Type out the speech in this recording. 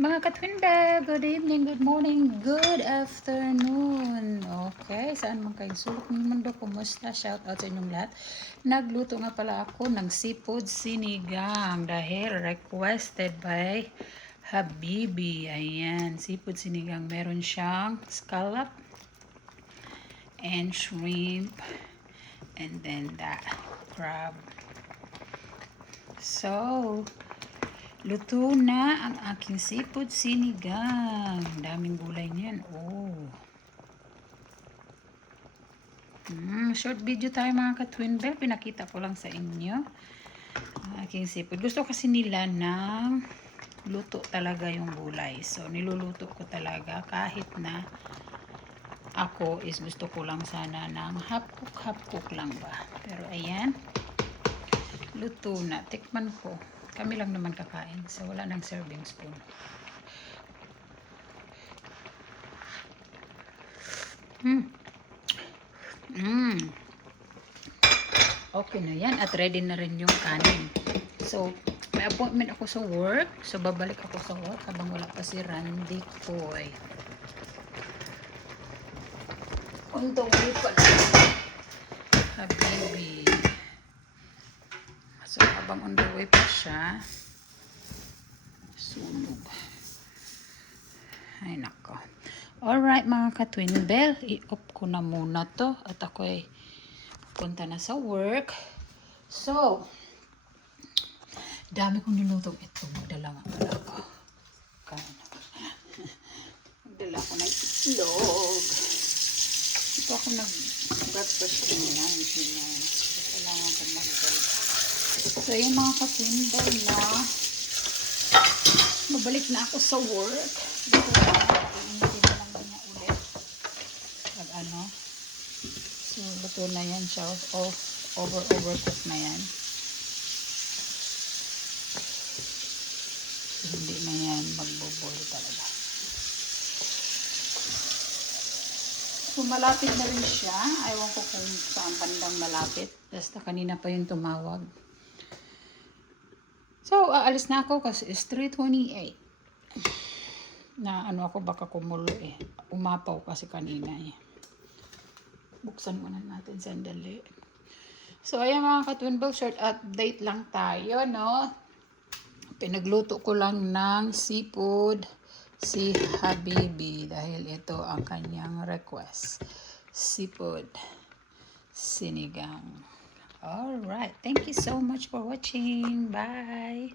Mga ka-twinbag, good evening, good morning, good afternoon. Okay, saan man kayo sulok ng mundo, kumusta? Shout out sa inyong lahat. Nagluto nga pala ako ng seafood sinigang dahil requested by Habibi. Ayan, seafood sinigang. Meron siyang scallop and shrimp and then that crab. So, luto na ang aking seafood sinigang. Daming gulay niyan. Oh. Short video tayo mga ka-twin bell. Pinakita ko lang sa inyo ang aking seafood. Gusto kasi nila ng luto talaga yung gulay. So, niluluto ko talaga kahit na ako is gusto ko lang sana ng half-cook lang ba. Pero ayan, luto na. Tikman ko. Kami lang naman kakain. So, wala nang serving spoon. Okay na yan. At ready na rin yung kanin. So, may appointment ako sa work. So, babalik ako sa work habang wala pa si Randy Koy. On the way pa na. Habibi. So, habang on the way pa siya, sunog. Ay, nako. Alright, mga ka-twin bell. I-off ko na muna to. At ako ay punta na sa work. So, dami kong nilutong ito. Magdala nga pala ako. Kain ako. Magdala ako ng itlog. Ito ako nag-breakfast ko na. Hindi na. So, kailangan ko magdala. So, yung mga ka-twin bell na mabalik na ako sa work. Dito na. Iinitin na lang niya ulit. Pag ano. So, luto na yan siya. Overcook na yan. So, hindi na yan magboboil talaga. So, malapit na rin siya. Ayaw ko kung saan bandang malapit. Basta kanina pa yung tumawag. So, aalis na ako kasi is 3:28. Na ano ako baka kumulo eh. Umapaw kasi kanina eh. Buksan muna natin sandali. So, ayan mga ka-twin bell, short update lang tayo, no? Pinagluto ko lang ng seafood si Habibi dahil ito ang kanyang request. Seafood sinigang. Alright. Thank you so much for watching. Bye!